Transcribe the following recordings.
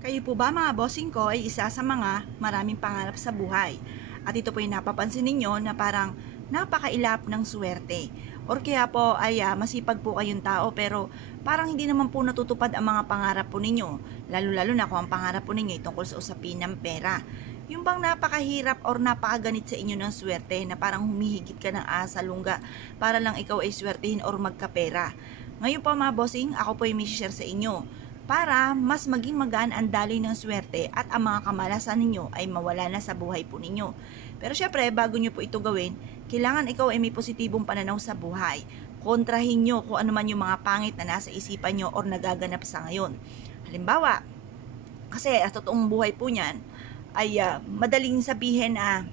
Kayo po ba mga bossing ko ay isa sa mga maraming pangarap sa buhay? At ito po yung napapansin ninyo na parang napakailap ng swerte. Or kaya po ay masipag po kayong tao pero parang hindi naman po natutupad ang mga pangarap po ninyo. Lalo-lalo na kung ang pangarap po ninyo ay tungkol sa usapin ng pera. Yung bang napakahirap or napakaganit sa inyo ng swerte na parang humihigit ka ng asa lungga para lang ikaw ay swertehin or magkapera. Ngayon po mga bossing, ako po yung may share sa inyo para mas maging magaan ang daloy ng swerte at ang mga kamalasan ninyo ay mawala na sa buhay po ninyo. Pero syempre, bago nyo po ito gawin, kailangan ikaw ay may positibong pananaw sa buhay. Kontrahin nyo kung ano man yung mga pangit na nasa isipan nyo or nagaganap sa ngayon. Halimbawa, kasi at totoong buhay po niyan, ay madaling sabihin na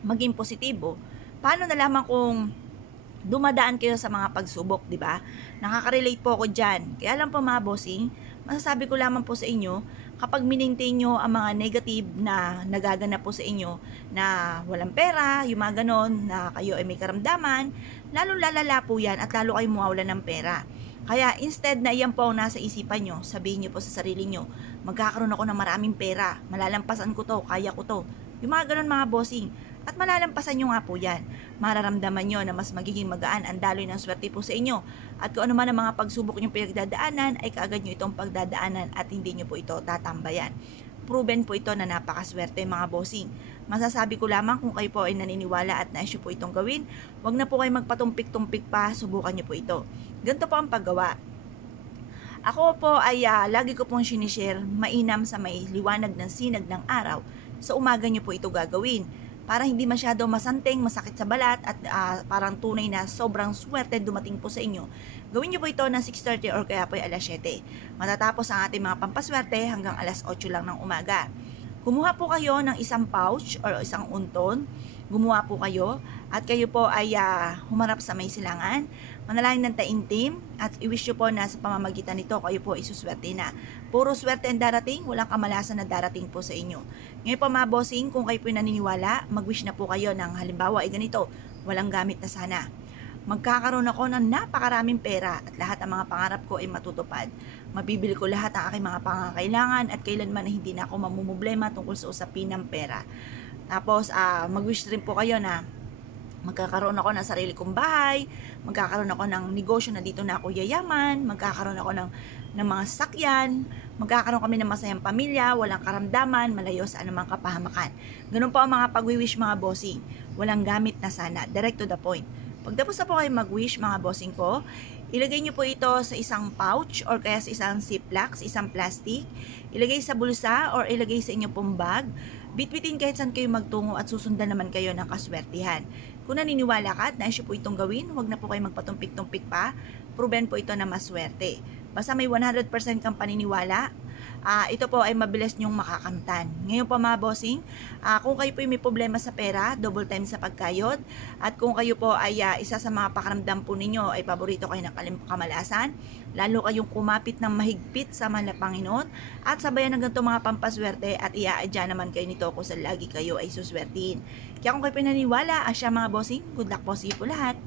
maging positibo. Paano nalaman kung dumadaan kayo sa mga pagsubok, di ba? Nakaka-relate po ako dyan. Kaya lang po mga bossing, masasabi ko lamang po sa inyo, kapag minintain nyo ang mga negative na nagaganap po sa inyo, na walang pera, yung mga ganon, na kayo ay may karamdaman, lalong lalala po yan at lalo kayo mawawalan ng pera. Kaya instead na iyan po ang nasa isipan nyo, sabihin nyo po sa sarili nyo, magkakaroon ako ng maraming pera, malalampasan ko to, kaya ko to. Yung mga ganon mga bossing. At malalampasan nyo nga po yan. Mararamdaman nyo na mas magiging magaan ang daloy ng swerte po sa inyo. At kung ano man ang mga pagsubok nyo pinagdadaanan, ay kaagad nyo itong pagdadaanan at hindi nyo po ito tatambayan. Proven po ito na napakaswerte mga bossing. Masasabi ko lamang kung kayo po ay naniniwala at nais po itong gawin, wag na po kayo magpatumpik-tumpik pa, subukan nyo po ito. Ganito po ang paggawa. Ako po ay lagi ko pong sinishare, mainam sa may liwanag ng sinag ng araw. Sa umaga nyo po ito gagawin para hindi masyado masanteng, masakit sa balat at parang tunay na sobrang swerte dumating po sa inyo. Gawin nyo po ito ng 6:30 or kaya po ay alas 7. Matatapos ang ating mga pampaswerte hanggang alas 8 lang ng umaga. Kumuha po kayo ng isang pouch or isang unton. Gumawa po kayo at kayo po ay humarap sa may silangan. Manalangin ng taimtim at i-wish nyo po na sa pamamagitan nito kayo po isuswerte na. Puro swerte ang darating, walang kamalasan na darating po sa inyo. Ngayon po mga bossing, kung kayo po naniniwala, mag-wish na po kayo ng halimbawa ay ganito, walang gamit na sana. Magkakaroon ako ng napakaraming pera at lahat ng mga pangarap ko ay matutupad. Mabibili ko lahat ang aking mga pangangailangan at kailanman na hindi na ako mamumblema tungkol sa usapin ng pera. Tapos, mag-wish rin po kayo na magkakaroon ako ng sarili kong bahay, magkakaroon ako ng negosyo na dito na ako yayaman, magkakaroon ako ng mga sasakyan, magkakaroon kami ng masayang pamilya, walang karamdaman, malayo sa anumang kapahamakan. Ganun po ang mga pag-wish mga bossing. Walang gamit na sana, direct to the point. Pagtapos na po kayo mag-wish mga bossing ko, ilagay nyo po ito sa isang pouch or kaya sa isang ziplock, sa isang plastic. Ilagay sa bulsa or ilagay sa inyo pong bag. Bitbitin kahit saan kayo magtungo at susundan naman kayo ng kaswertihan. Kung naniniwala ka at nais po itong gawin, huwag na po kayo magpatumpik-tumpik pa. Proven po ito na maswerte. Basta may 100% kang paniniwala, ito po ay mabilis nyong makakamtan. Ngayon po mga bossing, kung kayo po may problema sa pera, double time sa pagkayod, at kung kayo po ay isa sa mga pakaramdam po ninyo ay paborito kayo ng kamalasan, lalo kayong kumapit ng mahigpit sa mahal na Panginoon, at sabayan ng ganito mga pampaswerte at iaadya naman kayo nito kung sa lagi kayo ay suswertiin. Kaya kung kayo pinaniwala, siya mga bossing, good luck po sa iyo po lahat.